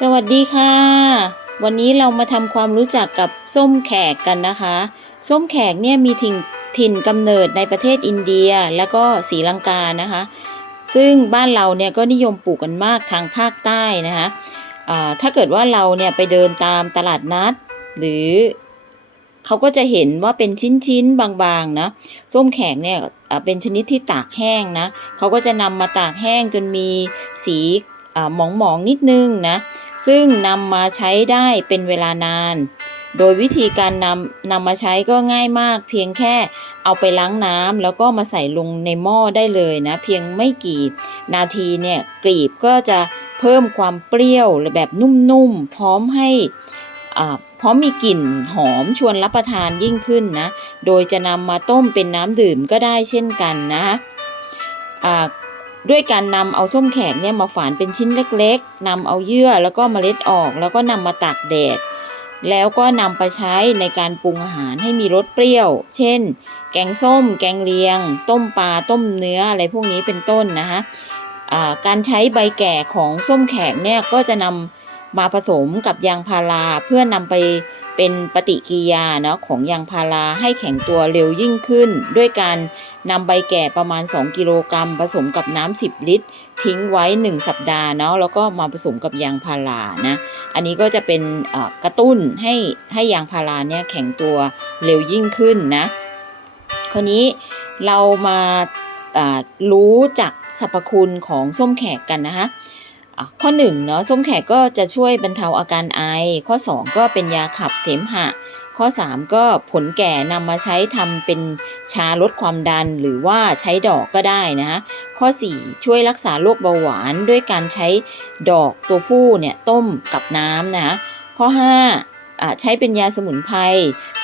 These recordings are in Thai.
สวัสดีค่ะ วันนี้เรามาทำความรู้จักกับส้มแขกกันนะคะ ส้มแขกเนี่ยมีถิ่นถิ่นกำเนิดในประเทศอินเดียแล้วก็ศรีลังกานะคะ ซึ่งบ้านเราเนี่ยก็นิยมปลูกกันมากทางภาคใต้นะคะถ้าเกิดว่าเราเนี่ยไปเดินตามตลาดนัด หรือเขาก็จะเห็นว่าเป็นชิ้นๆ บางๆนะส้มแขกเนี่ยเป็นชนิดที่ตากแห้งนะเขาก็จะนำมาตากแห้งจนมีสี อ่าหมองๆนิดนึงนะ ซึ่งนำมาใช้ได้เป็นเวลานาน โดยวิธีการนำนำมาใช้ก็ง่ายมาก เพียงแค่เอาไปล้างน้ำแล้วก็มาใส่ลงในหม้อได้เลยนะ เพียงไม่กี่นาทีเนี่ยกลีบก็จะเพิ่มความเปรี้ยวแบบนุ่มๆ พร้อมให้อ่าพร้อมมีกลิ่นหอมชวนรับประทานยิ่งขึ้นนะ โดยจะนำมาต้มเป็นน้ำดื่มก็ได้เช่นกันนะอ่า ด้วยการนำเอาส้มแขกเนี่ยมาฝานเป็นชิ้นเล็กๆนำเอาเยื่อแล้วก็เมล็ดออก แล้วก็นำมาตากแดด แล้วก็นำไปใช้ในการปรุงอาหารให้มีรสเปรี้ยว เช่น แกงส้ม แกงเลียง ต้มปลา ต้มเนื้ออะไรพวกนี้เป็นต้นนะคะการใช้ใบแก่ของส้มแขกเนี่ยก็จะนำ มาผสมกับยางพาราเพื่อนำไปเป็นปฏิกิริยาเนาะของยางพาราให้แข็งตัวเร็วยิ่งขึ้น ด้วยการนำใบแก่ประมาณ 2 กิโลกรัมผสมกับน้ำ10 ลิตร ทิ้งไว้ 1 สัปดาห์เนาะแล้วก็มาผสมกับยางพารานะอันนี้ก็จะเป็นกระตุ้นให้ให้ยางพาราเนี่ยแข็งตัวเร็วยิ่งขึ้นนะคราวนี้เรามารู้จักสรรพคุณของส้มแขกกันนะคะ ข้อ1เนาะส้มแขกก็จะช่วยบรรเทาอาการไอ ข้อ 2 ก็เป็นยาขับเสมหะ ข้อ 3 ก็ผลแก่นำมาใช้ทำเป็นชาลดความดันหรือว่าใช้ดอกก็ได้นะคะข้อ 4 ช่วยรักษาโรคเบาหวานด้วยการใช้ดอกตัวผู้เนี่ยต้มกับน้ำนะคะข้อ5อ่าใช้เป็นยาสมุนไพร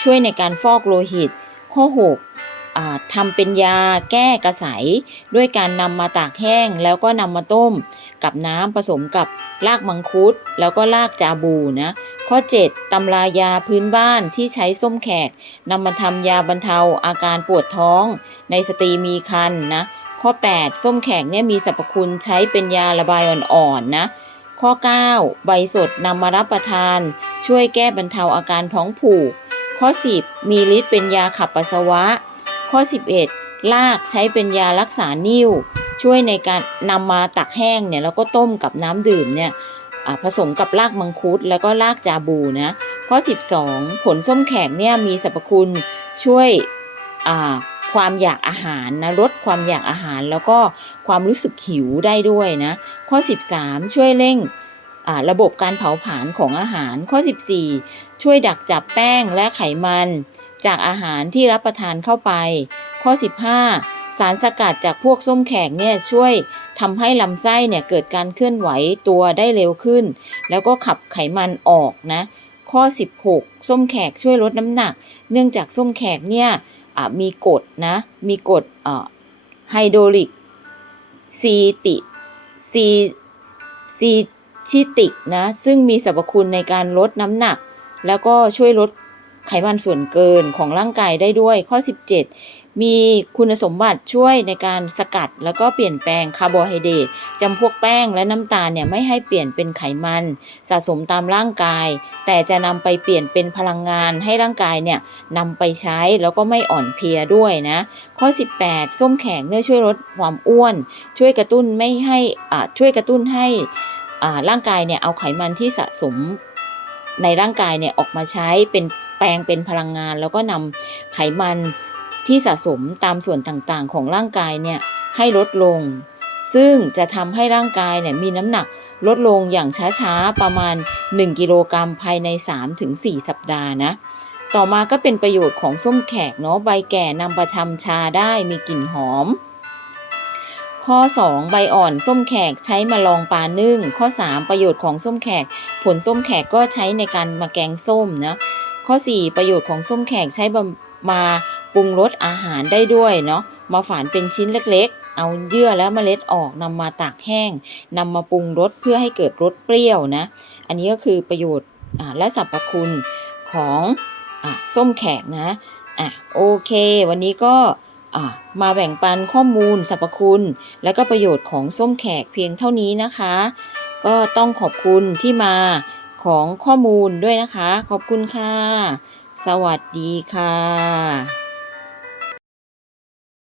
ช่วยในการฟอกโลหิต ข้อ 6 ทำเป็นยาแก้กระสายด้วยการนำมาตากแห้ง แล้วก็นำมาต้ม กับน้ำผสมกับรากมังคุด แล้วก็รากจาบูนะ ข้อ 7ตำรายาพื้นบ้านที่ใช้ส้มแขกนำมาทำยาบรรเทาอาการปวดท้อง ในสตรีมีครรภ์นะข้อ 8 ส้มแขกเนี่ยมีสรรพคุณใช้เป็นยาระบายอ่อนๆนะข้อ 9 ใบสดนำมารับประทาน ช่วยแก้บรรเทาอาการท้องผูก ข้อ 10 มีฤทธิ์เป็นยาขับปัสสาวะ ข้อ 11รากใช้เป็นยารักษานิ่ว ช่วยในการนำมาตักแห้งเนี่ยแล้วก็ต้มกับน้ำดื่มเนี่ยผสมกับรากมังคุดแล้วก็รากจาบูนะข้อ 12 ผลส้มแขกเนี่ยมีสรรพคุณช่วยความอยากอาหารนะลดความอยากอาหารแล้วก็ความรู้สึกหิวได้ด้วยนะข้อ 13 ช่วยเร่งระบบการเผาผลาญของอาหารข้อ 14 ช่วยดักจับแป้งและไขมัน จากอาหารที่รับประทานเข้าไป ข้อ 15 สารสกัดจากพวกส้มแขกเนี่ยช่วยทำให้ลำไส้เนี่ยเกิดการเคลื่อนไหวตัวได้เร็วขึ้น แล้วก็ขับไขมันออกนะข้อ 16 ส้มแขกช่วยลดน้ำหนัก เนื่องจากส้มแขกเนี่ยมีกรดนะมีกรดไฮโดรลิกซีติซีซีชิติกนะซึ่งมีสรรพคุณในการลดน้ำหนัก แล้วก็ช่วยลด ไขมันส่วนเกินของร่างกายได้ด้วย ข้อ 17 มีคุณสมบัติช่วยในการสกัด แล้วก็เปลี่ยนแปลงคาร์โบไฮเดรตจำพวกแป้งและน้ำตาลเนี่ยไม่ให้เปลี่ยนเป็นไขมัน สะสมตามร่างกาย แต่จะนำไปเปลี่ยนเป็นพลังงานให้ร่างกายเนี่ยนำไปใช้แล้วก็ไม่อ่อนเพลียด้วยนะข้อ 18 ส้มแข็งเนี่ยช่วยลดความอ้วน ช่วยกระตุ้นไม่ให้อ่าช่วยกระตุ้นให้อ่าร่างกายเนี่ยเอาไขมันที่สะสมในร่างกายเนี่ยออกมาใช้เป็น แปลงเป็นพลังงาน แล้วก็นำไขมันที่สะสมตามส่วนต่างๆ ของร่างกายเนี่ยให้ลดลง ซึ่งจะทำให้ร่างกายเนี่ยมีน้ำหนักลดลงอย่างช้าๆ ประมาณ 1 กิโลกรัมภายใน 3-4 สัปดาห์นะ ต่อมาก็เป็นประโยชน์ของส้มแขกเนาะ ใบแก่นำไปทำชาได้มีกลิ่นหอม ข้อ 2 ใบอ่อนส้มแขกใช้มาลองปลานึ่ง ข้อ 3 ประโยชน์ของส้มแขก ผลส้มแขกก็ใช้ในการมาแกงส้มนะ ข้อ 4 ประโยชน์ของส้มแขกใช้มาปรุงรสอาหารได้ด้วยเนาะมาฝานเป็นชิ้นเล็กๆ เอาเยื่อและเมล็ดออกนำมาตากแห้งนำมาปรุงรสเพื่อให้เกิดรสเปรี้ยวนะ อันนี้ก็คือประโยชน์และสรรพคุณของอส้มแขกนะอะโอเค วันนี้ก็มาแบ่งปันข้อมูลสรรพคุณ และก็ประโยชน์ของส้มแขกเพียงเท่านี้นะคะ ก็ต้องขอบคุณที่มา ของข้อมูลด้วยนะคะ ขอบคุณค่ะ สวัสดีค่ะ